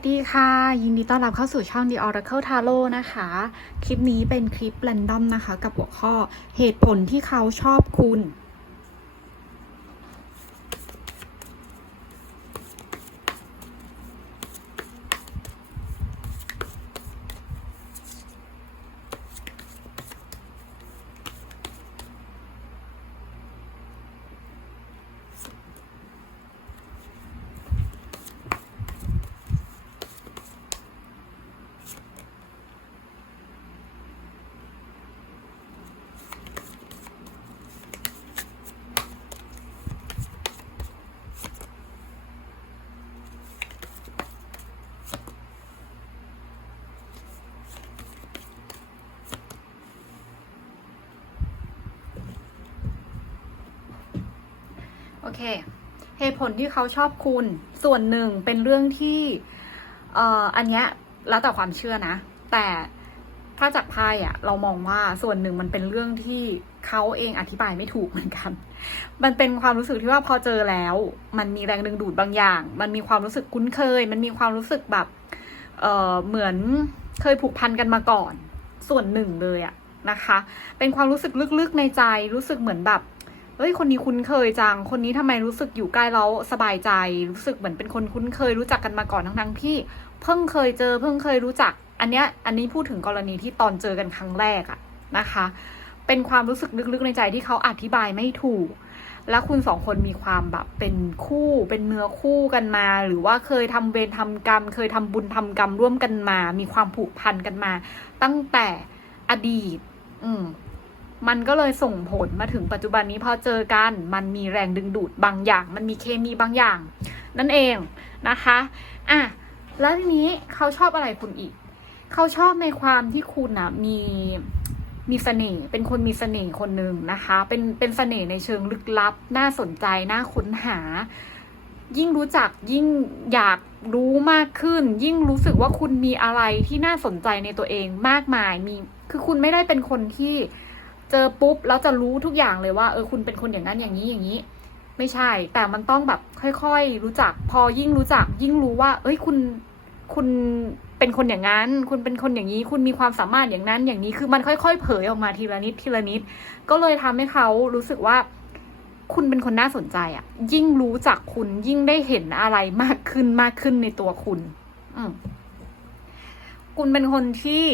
วัสดีค่ะ ยินดีต้อนรับเข้าสู่ช่อง The Oracle Tarot นะคะ คลิปนี้เป็นคลิป r รนดอมนะคะ กับหัวข้อเหตุผลที่เขาชอบคุณ เค เหตุผลที่เขาชอบคุณ ส่วนหนึ่งเป็นเรื่องที่เอ่ออันเนี้ยแล้วแต่ความเชื่อนะ แต่ถ้าจากไพ่อะเรามองว่าส่วนหนึ่งมันเป็นเรื่องที่เขาเองอธิบายไม่ถูกเหมือนกัน มันเป็นความรู้สึกที่ว่าพอเจอแล้ว มันมีแรงดึงดูดบางอย่าง มันมีความรู้สึกคุ้นเคย มันมีความรู้สึกแบบเอ่อเหมือนเคยผูกพันกันมาก่อน ส่วนหนึ่งเลยอะนะคะ เป็นความรู้สึกลึกๆในใจ รู้สึกเหมือนแบบ เฮ้ยคนนี้คุ้นเคยจัง คนนี้ทำไมรู้สึกอยู่ใกล้แล้วสบายใจ รู้สึกเหมือนเป็นคนคุ้นเคยรู้จักกันมาก่อนทั้งๆที่ เพิ่งเคยเจอเพิ่งเคยรู้จัก อันเนี้ยอันนี้พูดถึงกรณีที่ตอนเจอกันครั้งแรกอะนะคะ เป็นความรู้สึกลึกๆในใจที่เขาอธิบายไม่ถูก แล้วคุณสองคนมีความแบบเป็นคู่เป็นเนื้อคู่กันมา หรือว่าเคยทำเวรทำกรรม เคยทำบุญทำกรรมร่วมกันมา มีความผูกพันกันมา ตั้งแต่อดีต อืม มันก็เลยส่งผลมาถึงปัจจุบันนี้พอเจอกัน มันมีแรงดึงดูดบางอย่าง มันมีเคมีบางอย่าง นั่นเองนะคะอะแล้วทีนี้เขาชอบอะไรคุณอีก เขาชอบในความที่คุณนะมีมีเสน่ห์เป็นคนมีเสน่ห์คนหนึ่งนะคะ เป็นเป็นเสน่ห์ในเชิงลึกลับ น่าสนใจ น่าค้นหา ยิ่งรู้จักยิ่งอยากรู้มากขึ้น ยิ่งรู้สึกว่าคุณมีอะไรที่น่าสนใจในตัวเองมากมายมี คือคุณไม่ได้เป็นคนที่ เจอปุ๊บแล้วจะรู้ทุกอย่างเลยว่าเออคุณเป็นคนอย่างนั้นอย่างนี้อย่างนี้ ไม่ใช่ แต่มันต้องแบบค่อยๆ รู้จัก พอยิ่งรู้จัก ยิ่งรู้ว่า เอ้ยคุณคุณเป็นคนอย่างนั้น คุณเป็นคนอย่างนี้ คุณมีความสามารถอย่างนั้น อย่างนี้ คือมันค่อย ๆ เผยออกมาทีละนิดทีละนิด ก็เลยทำให้เขารู้สึกว่า คุณเป็นคนน่าสนใจอะ่ะ ยิ่งรู้จักคุณยิ่งได้เห็นอะไรมากขึ้นมากขึ้นในตัวคุณ อืคุณเป็นคนที่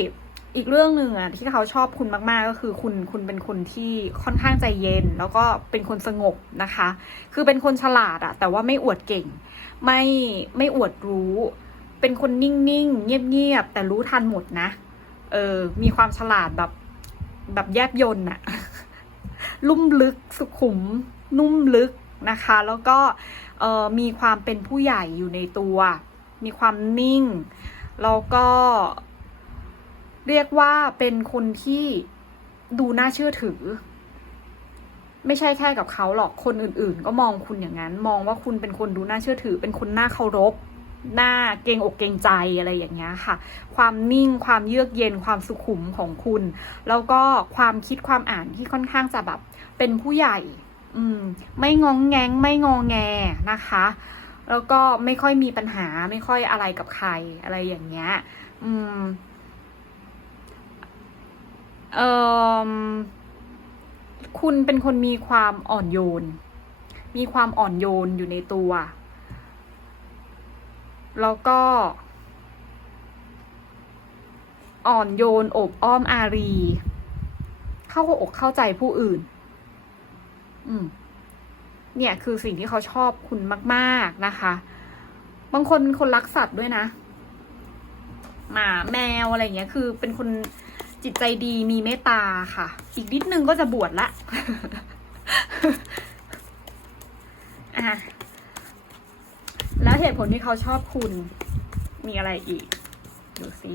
อีกเรื่องหนึ่งอะที่เขาชอบคุณมากๆ ก็คือคุณคุณเป็นคนที่ค่อนข้างใจเย็น แล้วก็เป็นคนสงบนะคะ คือเป็นคนฉลาดอะแต่ว่าไม่อวดเก่ง ไม่ไม่อวดรู้ เป็นคนนิ่งๆ เงียบๆ แต่รู้ทันหมดนะ เออมีความฉลาดแบบแบบแยบยนต์อะลุ่มลึกสุขุม นุ่มลึกนะคะ แล้วก็เออมีความเป็นผู้ใหญ่อยู่ในตัว มีความนิ่ง แล้วก็ เรียกว่าเป็นคนที่ดูน่าเชื่อถือ ไม่ใช่แค่กับเขาหรอกคนอื่น ๆ ก็มองคุณอย่างนั้น มองว่าคุณเป็นคนดูน่าเชื่อถือ เป็นคนน่าเคารพน่าเกรงอกเกรงใจอะไรอย่างเงี้ยค่ะ ความนิ่งความเยือกเย็นความสุขุมของคุณ แล้วก็ความคิดความอ่านที่ค่อนข้างจะแบบเป็นผู้ใหญ่ อืม ไม่งองแงงไม่งองแงนะคะ แล้วก็ไม่ค่อยมีปัญหาไม่ค่อยอะไรกับใครอะไรอย่างเงี้ย อืม เออคุณเป็นคนมีความอ่อนโยน มีความอ่อนโยนอยู่ในตัว แล้วก็ อ่อนโยนอบอ้อมอารี เข้าอกเข้าใจผู้อื่น อืม เนี่ยคือสิ่งที่เขาชอบคุณมาก ๆนะคะ บางคนเป็นคนรักสัตว์ด้วยนะ หมาแมวอะไรเงี้ย คือเป็นคน จิตใจดีมีเมตตาค่ะ อีกนิดนึงก็จะบวชละอะแล้วเหตุผลที่เขาชอบคุณ มีอะไรอีก ดูสิ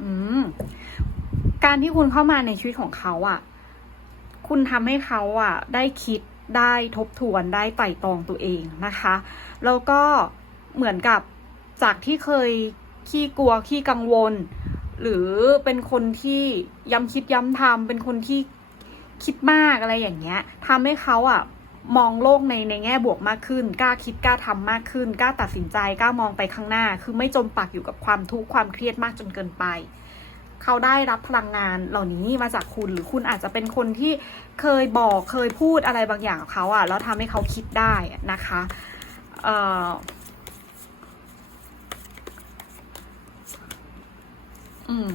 อืมการที่คุณเข้ามาในชีวิตของเขาอะ่ะ คุณทำให้เขาอะ ได้คิด ได้ทบทวนได้ไต่ตองตัวเองนะคะ แล้วก็เหมือนกับจากที่เคยขี้กลัวขี้กังวล หรือเป็นคนที่ย้ำคิดย้ำทำเป็นคนที่คิดมากอะไรอย่างเงี้ยทำให้เขาอะมองโลกในในแง่บวกมากขึ้น กล้าคิดกล้าทำมากขึ้น กล้าตัดสินใจ กล้ามองไปข้างหน้า คือไม่จมปักอยู่กับความทุกข์ความเครียดมากจนเกินไป เขาได้รับพลังงานเหล่านี้มาจากคุณ หรือคุณอาจจะเป็นคนที่เคยบอกเคยพูดอะไรบางอย่างกับเขาอะแล้วทำให้เขาคิดได้นะคะเอ่ออืม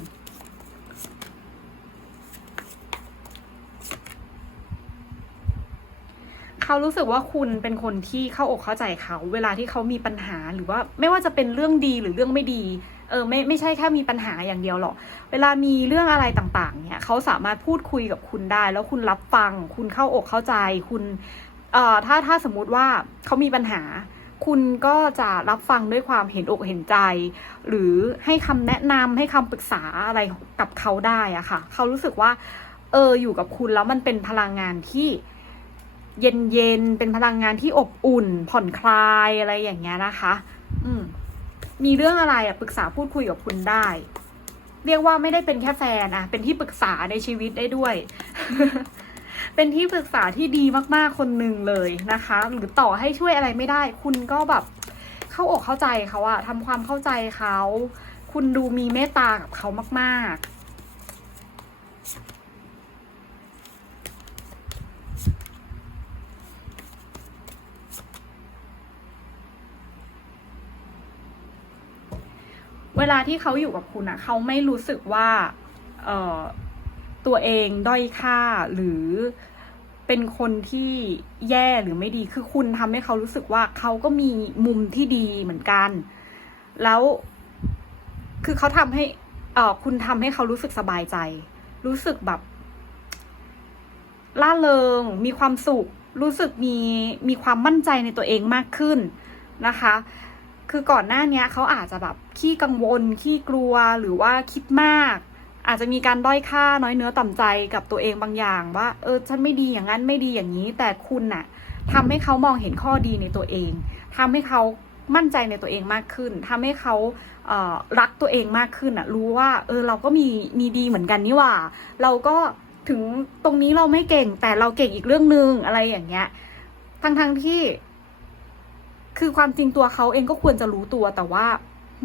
เขารู้สึกว่าคุณเป็นคนที่เข้าอกเข้าใจเขา เวลาที่เขามีปัญหาหรือว่าไม่ว่าจะเป็นเรื่องดีหรือเรื่องไม่ดี เออไม่ไม่ใช่แค่มีปัญหาอย่างเดียวหรอก เวลามีเรื่องอะไรต่างๆ เนี่ยเขาสามารถพูดคุยกับคุณได้ แล้วคุณรับฟัง คุณเข้าอกเข้าใจ คุณเอ่อถ้าถ้าสมมุติว่าเขามีปัญหา คุณก็จะรับฟังด้วยความเห็นอกเห็นใจ หรือให้คำแนะนำให้คำปรึกษาอะไรกับเขาได้อะค่ะ เขารู้สึกว่าเอออยู่กับคุณแล้วมันเป็นพลังงานที่เย็นเย็นเป็นพลังงานที่อบอุ่นผ่อนคลายอะไรอย่างเงี้ยนะคะ มีเรื่องอะไรอะปรึกษาพูดคุยกับคุณได้ เรียกว่าไม่ได้เป็นแค่แฟนอะเป็นที่ปรึกษาในชีวิตได้ด้วย เป็นที่ปรึกษาที่ดีมากๆคนหนึ่งเลยนะคะ หรือต่อให้ช่วยอะไรไม่ได้ คุณก็แบบเข้าอกเข้าใจเขาอะทำความเข้าใจเขา คุณดูมีเมตตากับเขามาก ๆ เวลาที่เขาอยู่กับคุณอะเขาไม่รู้สึกว่าเอ่อตัวเองด้อยค่าหรือเป็นคนที่แย่หรือไม่ดีคือคุณทำให้เขารู้สึกว่าเขาก็มีมุมที่ดีเหมือนกัน แล้วคือเขาทำให้เออคุณทำให้เขารู้สึกสบายใจ รู้สึกแบบล่าเริง มีความสุข รู้สึกมีมีความมั่นใจในตัวเองมากขึ้นนะคะ คือก่อนหน้านี้เขาอาจจะแบบขี้กังวลขี้กลัวหรือว่าคิดมาก อาจจะมีการด้อยค่าน้อยเนื้อต่ำใจกับตัวเองบางอย่าง ว่า เออฉันไม่ดีอย่างนั้นไม่ดีอย่างนี้ แต่คุณน่ะทำให้เขามองเห็นข้อดีในตัวเองทำให้เขามั่นใจในตัวเองมากขึ้นทำให้เขาเอ่อรักตัวเองมากขึ้นอะรู้ว่า เออเราก็มีมีดีเหมือนกันนี่หว่า เราก็ถึงตรงนี้เราไม่เก่งแต่เราเก่งอีกเรื่องหนึ่งอะไรอย่างเงี้ย ทั้งทั้งที่ คือความจริงตัวเขาเองก็ควรจะรู้ตัวแต่ว่า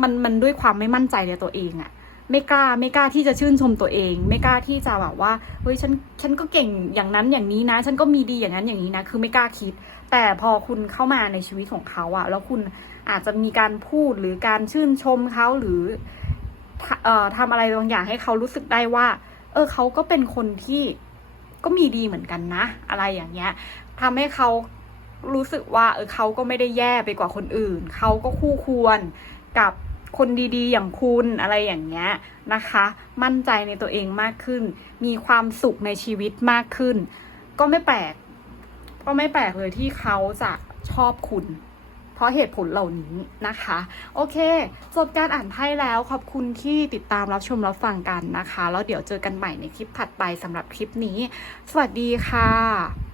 มันมันด้วยความไม่มั่นใจในตัวเองอะไม่กล้าไม่กล้าที่จะชื่นชมตัวเอง ไม่กล้าที่จะแบบว่าเฮ้ยฉันฉันก็เก่งอย่างนั้นอย่างนี้นะ ฉันก็มีดีอย่างนั้นอย่างนี้นะ คือไม่กล้าคิด แต่พอคุณเข้ามาในชีวิตของเขาอะแล้วคุณอาจจะมีการพูดหรือการชื่นชมเขาหรือเอ่อทำอะไรบางอย่างให้เขารู้สึกได้ว่า เออเขาก็เป็นคนที่ก็มีดีเหมือนกันนะ อะไรอย่างเงี้ยทำให้เขา รู้สึกว่าเออเขาก็ไม่ได้แย่ไปกว่าคนอื่น เขาก็คู่ควรกับคนดีๆ อย่างคุณอะไรอย่างเงี้ยนะคะ มั่นใจในตัวเองมากขึ้น มีความสุขในชีวิตมากขึ้น ก็ไม่แปลก ก็ไม่แปลกเลยที่เขาจะชอบคุณ เพราะเหตุผลเหล่านี้นะคะ โอเค จบการอ่านไพ่แล้วขอบคุณที่ติดตามรับชมรับฟังกันนะคะ แล้วเดี๋ยวเจอกันใหม่ในคลิปถัดไปสำหรับคลิปนี้ สวัสดีค่ะ